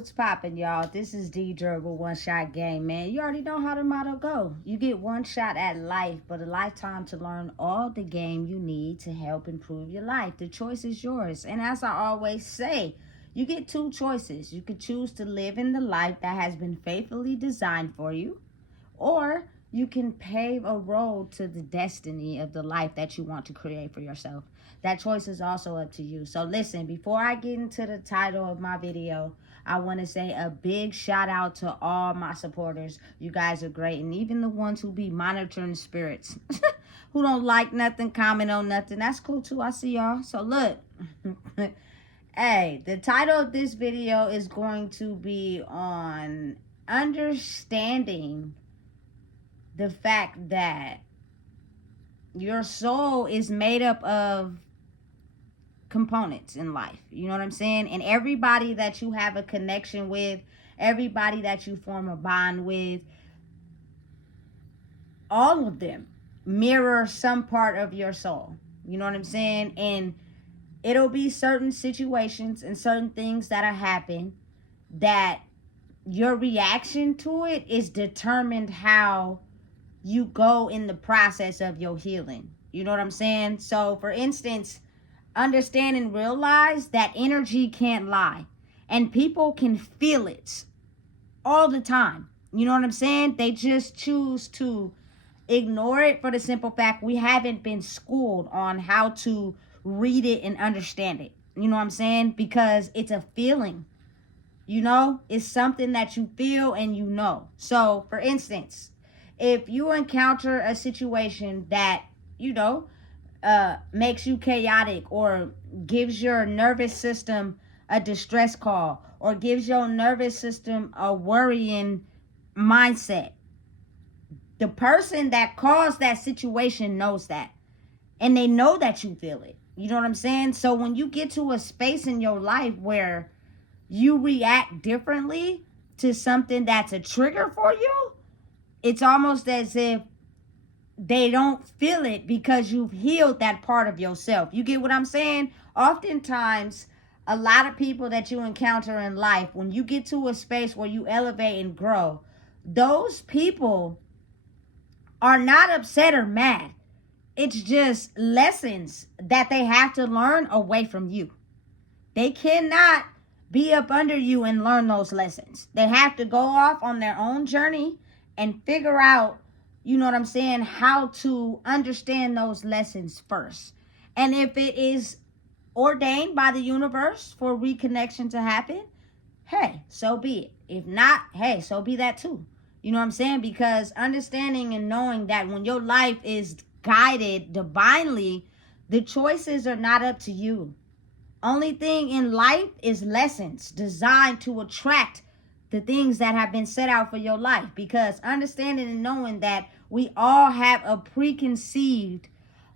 What's poppin', y'all? This is Deidre with One Shot Game, man. You already know how the motto go. You get one shot at life, but a lifetime to learn all the game you need to help improve your life. The choice is yours. And as I always say, you get two choices. You could choose to live in the life that has been faithfully designed for you, or you can pave a road to the destiny of the life that you want to create for yourself. That choice is also up to you. So listen, before I get into the title of my video, I want to say a big shout out to all my supporters. You guys are great. And even the ones who be monitoring spirits, who don't like nothing, comment on nothing. That's cool too. I see y'all. So look, hey, the title of this video is going to be on understanding the fact that your soul is made up of components in life. You know what I'm saying? And everybody that you have a connection with, everybody that you form a bond with, all of them mirror some part of your soul. You know what I'm saying? And it'll be certain situations and certain things that'll happen that your reaction to it is determined how you go in the process of your healing. You know what I'm saying? So for instance, understand and realize that energy can't lie, and people can feel it all the time. You know what I'm saying? They just choose to ignore it for the simple fact we haven't been schooled on how to read it and understand it. You know what I'm saying? Because it's a feeling. You know, it's something that you feel and you know. So for instance, if you encounter a situation that, you know, makes you chaotic, or gives your nervous system a distress call, or gives your nervous system a worrying mindset, the person that caused that situation knows that, and they know that you feel it. You know what I'm saying? So when you get to a space in your life where you react differently to something that's a trigger for you, it's almost as if they don't feel it because you've healed that part of yourself. You get what I'm saying? Oftentimes, a lot of people that you encounter in life, when you get to a space where you elevate and grow, those people are not upset or mad. It's just lessons that they have to learn away from you. They cannot be up under you and learn those lessons. They have to go off on their own journey and figure out, you know what I'm saying, how to understand those lessons first. And if it is ordained by the universe for reconnection to happen, hey, so be it. If not, hey, so be that too. You know what I'm saying? Because understanding and knowing that when your life is guided divinely, the choices are not up to you. Only thing in life is lessons designed to attract the things that have been set out for your life. Because understanding and knowing that we all have a preconceived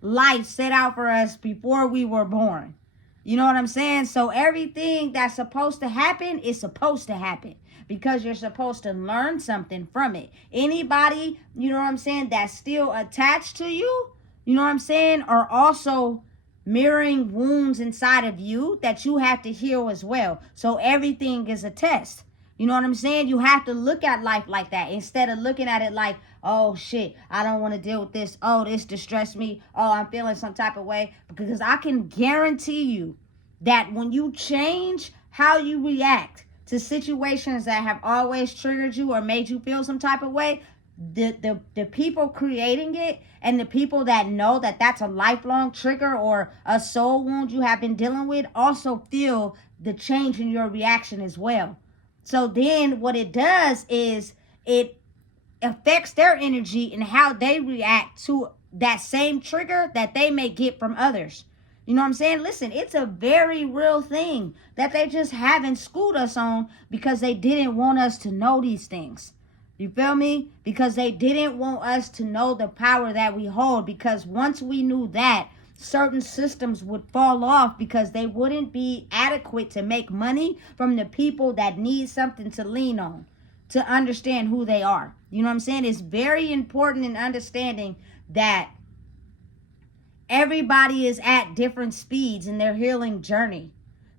life set out for us before we were born. You know what I'm saying? So everything that's supposed to happen is supposed to happen, because you're supposed to learn something from it. Anybody, you know what I'm saying, that's still attached to you, you know what I'm saying, are also mirroring wounds inside of you that you have to heal as well. So everything is a test. You know what I'm saying? You have to look at life like that instead of looking at it like, oh shit, I don't want to deal with this. Oh, this distressed me. Oh, I'm feeling some type of way. Because I can guarantee you that when you change how you react to situations that have always triggered you or made you feel some type of way, the people creating it and the people that know that that's a lifelong trigger or a soul wound you have been dealing with also feel the change in your reaction as well. So then what it does is it affects their energy and how they react to that same trigger that they may get from others. You know what I'm saying? Listen, it's a very real thing that they just haven't schooled us on because they didn't want us to know these things. You feel me? Because they didn't want us to know the power that we hold. Because once we knew that, certain systems would fall off because they wouldn't be adequate to make money from the people that need something to lean on to understand who they are. You know what I'm saying? It's very important in understanding that everybody is at different speeds in their healing journey.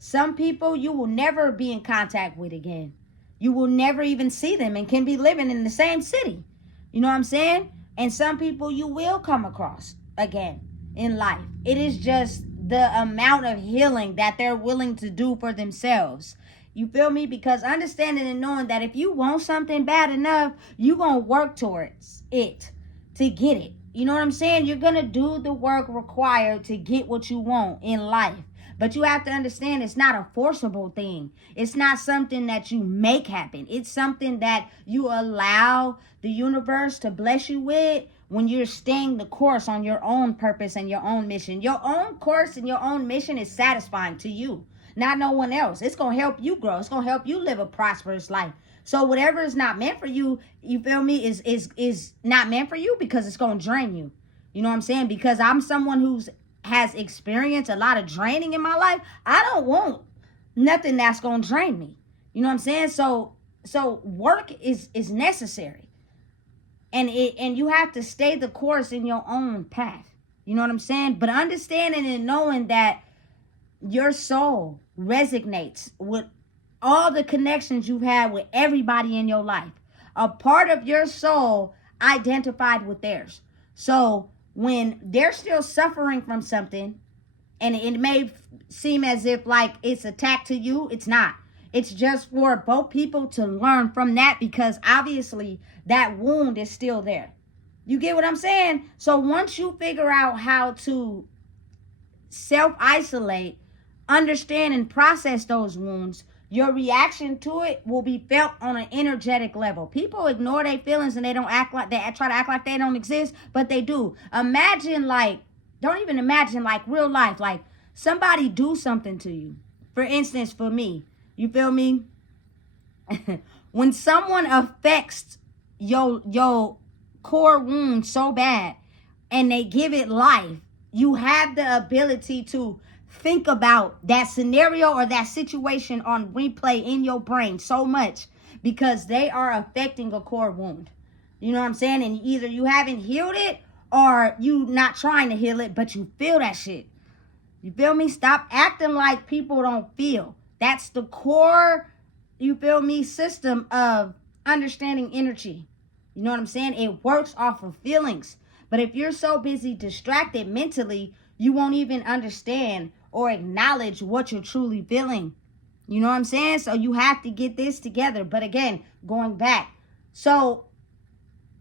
Some people you will never be in contact with again. You will never even see them and can be living in the same city. You know what I'm saying? And some people you will come across again in life. It is just the amount of healing that they're willing to do for themselves. You feel me? Because understanding and knowing that if you want something bad enough, you're going to work towards it to get it. You know what I'm saying? You're going to do the work required to get what you want in life. But you have to understand it's not a forcible thing. It's not something that you make happen. It's something that you allow the universe to bless you with when you're staying the course on your own purpose and your own mission. Your own course and your own mission is satisfying to you, not no one else. It's going to help you grow. It's going to help you live a prosperous life. So whatever is not meant for you, you feel me, is not meant for you because it's going to drain you. You know what I'm saying? Because I'm someone who's has experienced a lot of draining in my life. I don't want nothing that's going to drain me. You know what I'm saying? So work is necessary. And you have to stay the course in your own path. You know what I'm saying? But understanding and knowing that your soul resonates with all the connections you've had with everybody in your life. A part of your soul identified with theirs. So when they're still suffering from something, and it may seem as if like it's attacked to you, it's not. It's just for both people to learn from that, because obviously that wound is still there. You get what I'm saying? So once you figure out how to self-isolate, understand and process those wounds, your reaction to it will be felt on an energetic level. People ignore their feelings and they don't act like, they try to act like they don't exist, but they do. Imagine like, don't even imagine like real life, like somebody do something to you. For instance, for me, you feel me? When someone affects your core wound so bad and they give it life, you have the ability to think about that scenario or that situation on replay in your brain so much because they are affecting a core wound. You know what I'm saying? And either you haven't healed it or you not trying to heal it, but you feel that shit. You feel me? Stop acting like people don't feel. That's the core, you feel me, system of understanding energy. You know what I'm saying? It works off of feelings. But if you're so busy distracted mentally, you won't even understand or acknowledge what you're truly feeling. You know what I'm saying? So you have to get this together. But again, going back. So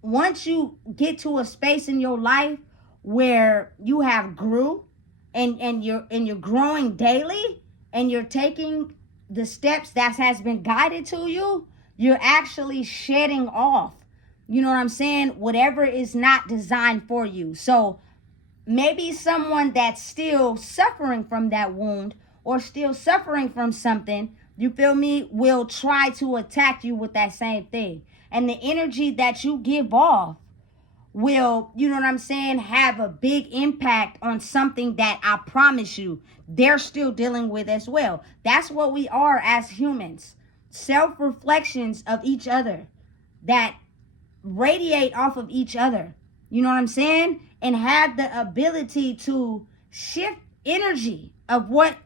once you get to a space in your life where you have grew and you're growing daily and you're taking the steps that has been guided to you, you're actually shedding off, you know what I'm saying, whatever is not designed for you. So maybe someone that's still suffering from that wound or still suffering from something, you feel me, will try to attack you with that same thing. And the energy that you give off will, you know what I'm saying, have a big impact on something that I promise you they're still dealing with as well. That's what we are as humans. Self-reflections of each other that radiate off of each other. You know what I'm saying? And have the ability to shift energy of what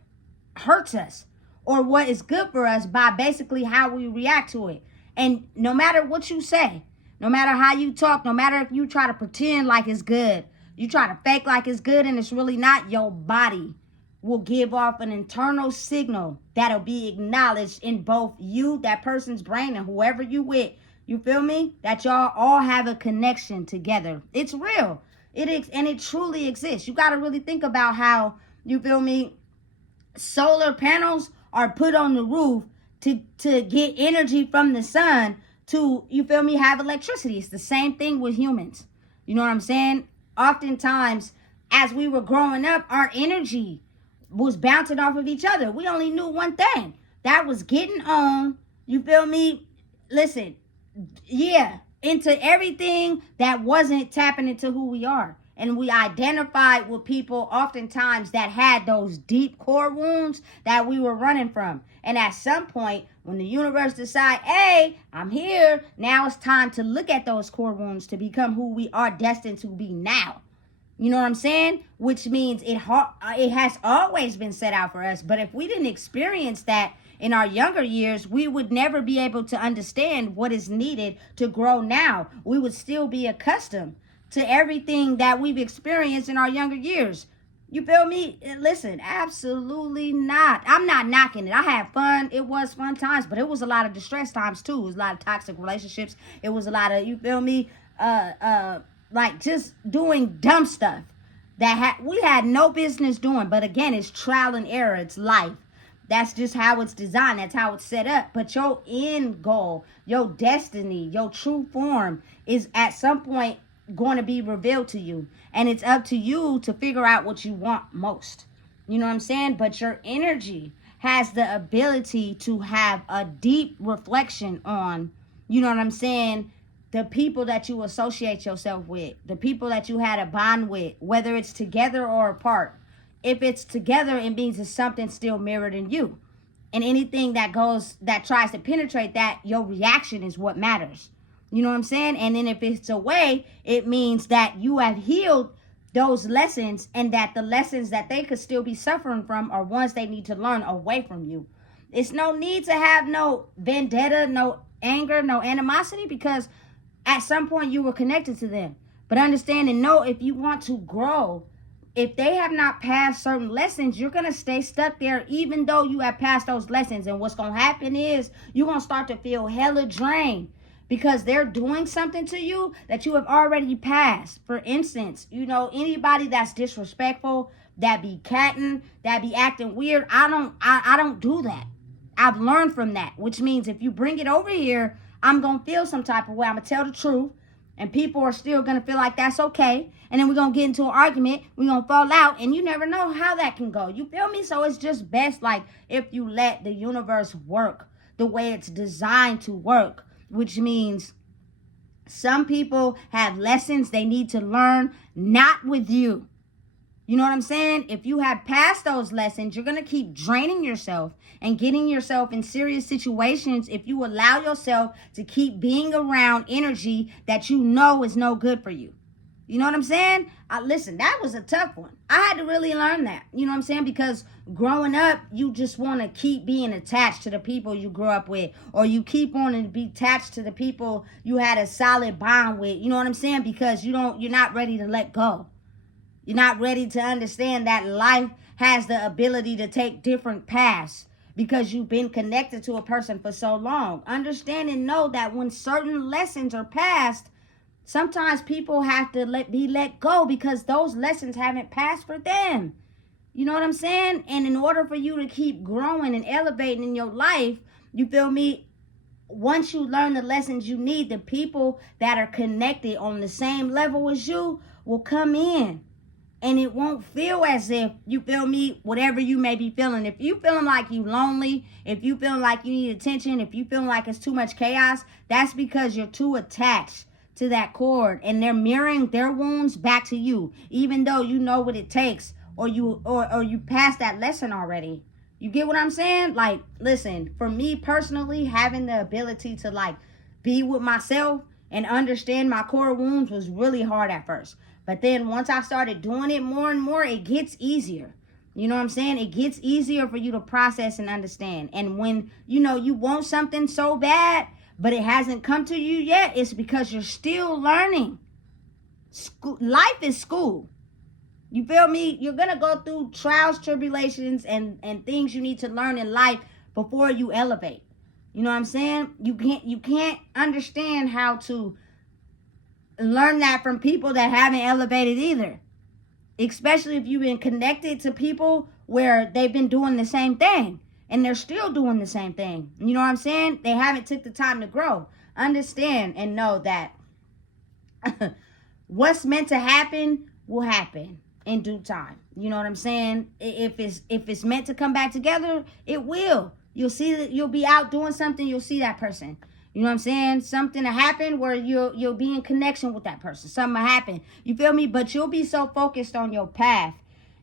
hurts us or what is good for us by basically how we react to it. And no matter what you say, no matter how you talk, no matter if you try to pretend like it's good, you try to fake like it's good and it's really not, your body will give off an internal signal that'll be acknowledged in both you, that person's brain, and whoever you with. You feel me? That y'all all have a connection together. It's real. And it truly exists. You got to really think about how, you feel me, solar panels are put on the roof to get energy from the sun to, you feel me, have electricity. It's the same thing with humans. You know what I'm saying? Oftentimes, as we were growing up, our energy was bouncing off of each other. We only knew one thing. That was getting on, you feel me? Listen, yeah, into everything that wasn't tapping into who we are. And we identified with people oftentimes that had those deep core wounds that we were running from. And at some point, when the universe decides, hey, I'm here, now it's time to look at those core wounds to become who we are destined to be now. You know what I'm saying? Which means it has always been set out for us. But if we didn't experience that in our younger years, we would never be able to understand what is needed to grow now. We would still be accustomed to everything that we've experienced in our younger years. You feel me? Listen, absolutely not. I'm not knocking it. I had fun. It was fun times, but it was a lot of distress times too. It was a lot of toxic relationships. It was a lot of, you feel me? Like just doing dumb stuff that we had no business doing. But again, it's trial and error. It's life. That's just how it's designed. That's how it's set up. But your end goal, your destiny, your true form is at some point going to be revealed to you. And it's up to you to figure out what you want most. You know what I'm saying? But your energy has the ability to have a deep reflection on, you know what I'm saying, the people that you associate yourself with, the people that you had a bond with, whether it's together or apart. If it's together, it means it's something still mirrored in you. And anything that tries to penetrate that, your reaction is what matters. You know what I'm saying? And then if it's away, it means that you have healed those lessons, and that the lessons that they could still be suffering from are ones they need to learn away from you. It's no need to have no vendetta, no anger, no animosity, because at some point you were connected to them. But understand and know, if you want to grow, if they have not passed certain lessons, you're going to stay stuck there even though you have passed those lessons. And what's going to happen is you're going to start to feel hella drained because they're doing something to you that you have already passed. For instance, you know, anybody that's disrespectful, that be catting, that be acting weird, I don't do that. I've learned from that, which means if you bring it over here, I'm going to feel some type of way. I'm going to tell the truth. And people are still going to feel like that's okay. And then we're going to get into an argument. We're going to fall out. And you never know how that can go. You feel me? So it's just best, like, if you let the universe work the way it's designed to work. Which means some people have lessons they need to learn, not with you. You know what I'm saying? If you have passed those lessons, you're going to keep draining yourself and getting yourself in serious situations if you allow yourself to keep being around energy that you know is no good for you. You know what I'm saying? Listen, that was a tough one. I had to really learn that. You know what I'm saying? Because growing up, you just want to keep being attached to the people you grew up with. Or you keep wanting to be attached to the people you had a solid bond with. You know what I'm saying? Because you're not ready to let go. You're not ready to understand that life has the ability to take different paths because you've been connected to a person for so long. Understand and know that when certain lessons are passed, sometimes people have to be let go because those lessons haven't passed for them. You know what I'm saying? And in order for you to keep growing and elevating in your life, you feel me? Once you learn the lessons you need, the people that are connected on the same level as you will come in. And it won't feel as if, you feel me, whatever you may be feeling. If you feeling like you lonely, if you feeling like you need attention, if you feeling like it's too much chaos, that's because you're too attached to that cord. And they're mirroring their wounds back to you, even though you know what it takes, or you passed that lesson already. You get what I'm saying? Like, listen, for me personally, having the ability to like be with myself and understand my core wounds was really hard at first. But then once I started doing it more and more, it gets easier. You know what I'm saying? It gets easier for you to process and understand. And when, you know, you want something so bad, but it hasn't come to you yet, it's because you're still learning. Life is school. You feel me? You're going to go through trials, tribulations, and things you need to learn in life before you elevate. You know what I'm saying? You can't understand how to learn that from people that haven't elevated either. Especially if you've been connected to people where they've been doing the same thing and they're still doing the same thing. You know what I'm saying? They haven't took the time to grow. Understand and know that what's meant to happen will happen in due time. You know what I'm saying? If it's meant to come back together, it will. You'll see that you'll be out doing something, you'll see that person. You know what I'm saying? Something will happen where you'll be in connection with that person. Something will happen. You feel me? But you'll be so focused on your path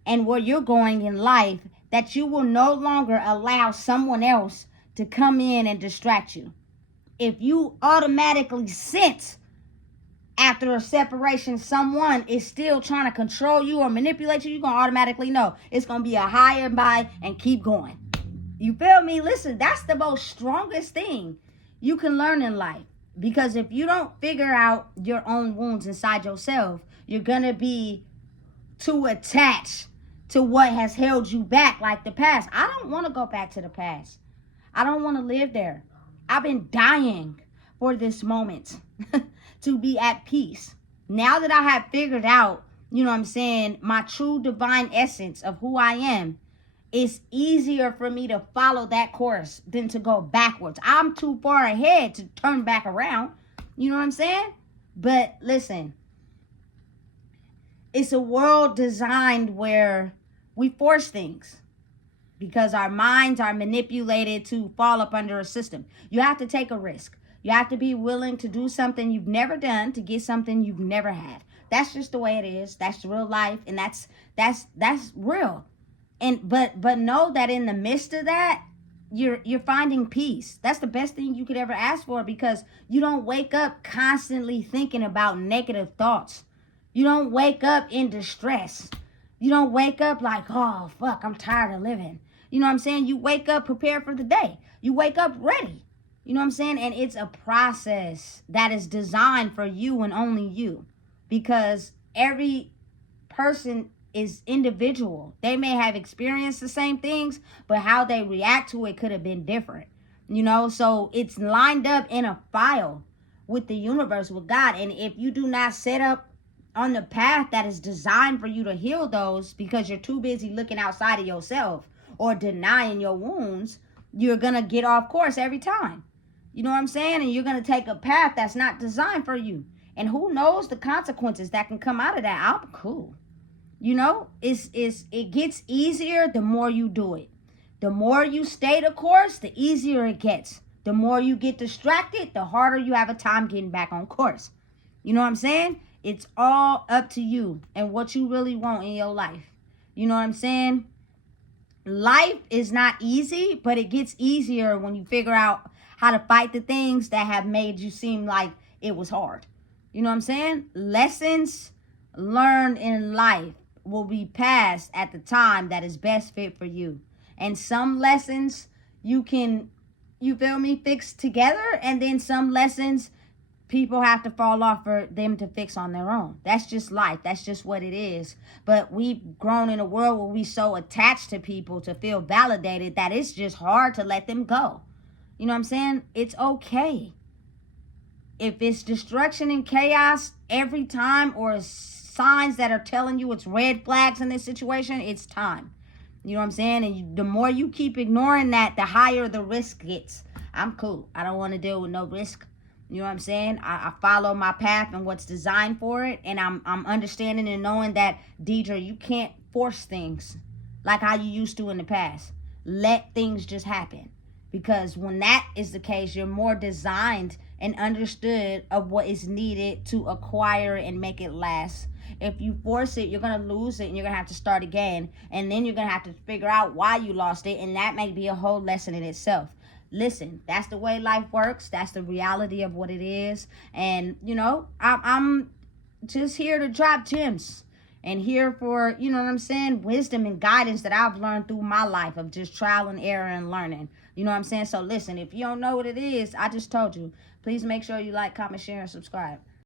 and where you're going in life that you will no longer allow someone else to come in and distract you. If you automatically sense after a separation, someone is still trying to control you or manipulate you, you're going to automatically know it's going to be a high and by and keep going. You feel me? Listen, that's the most strongest thing you can learn in life. Because if you don't figure out your own wounds inside yourself, you're going to be too attached to what has held you back, like the past. I don't want to go back to the past. I don't want to live there. I've been dying for this moment to be at peace. Now that I have figured out, you know what I'm saying, my true divine essence of who I am, it's easier for me to follow that course than to go backwards. I'm too far ahead to turn back around. You know what I'm saying? But listen, it's a world designed where we force things because our minds are manipulated to fall up under a system. You have to take a risk. You have to be willing to do something you've never done to get something you've never had. That's just the way it is. That's real life, and that's real. And but know that in the midst of that, you're finding peace. That's the best thing you could ever ask for, because you don't wake up constantly thinking about negative thoughts. You don't wake up in distress. You don't wake up like, oh, fuck, I'm tired of living. You know what I'm saying? You wake up prepared for the day. You wake up ready. You know what I'm saying? And it's a process that is designed for you and only you, because every person is individual. They may have experienced the same things, but how they react to it could have been different. You know, so it's lined up in a file with the universe, with God. And if you do not set up on the path that is designed for you to heal those, because you're too busy looking outside of yourself or denying your wounds, you're going to get off course every time. You know what I'm saying? And you're going to take a path that's not designed for you. And who knows the consequences that can come out of that. I'm cool. You know, it gets easier the more you do it. The more you stay the course, the easier it gets. The more you get distracted, the harder you have a time getting back on course. You know what I'm saying? It's all up to you and what you really want in your life. You know what I'm saying? Life is not easy, but it gets easier when you figure out how to fight the things that have made you seem like it was hard. You know what I'm saying? Lessons learned in life will be passed at the time that is best fit for you. And some lessons you can, you feel me, fix together. And then some lessons people have to fall off for them to fix on their own. That's just life. That's just what it is. But we've grown in a world where we're so attached to people to feel validated that it's just hard to let them go. You know what I'm saying? It's okay. If it's destruction and chaos every time, or signs that are telling you it's red flags in this situation, it's time. You know what I'm saying? And the more you keep ignoring that, the higher the risk gets. I'm cool. I don't want to deal with no risk. You know what I'm saying? I follow my path and what's designed for it. And I'm understanding and knowing that, Deidre, you can't force things like how you used to in the past. Let things just happen. Because when that is the case, you're more designed and understood of what is needed to acquire and make it last. If you force it, you're going to lose it and you're going to have to start again. And then you're going to have to figure out why you lost it. And that may be a whole lesson in itself. Listen, that's the way life works. That's the reality of what it is. And, you know, I'm just here to drop gems. And here for, you know what I'm saying, wisdom and guidance that I've learned through my life of just trial and error and learning. You know what I'm saying? So listen, if you don't know what it is, I just told you. Please make sure you like, comment, share, and subscribe.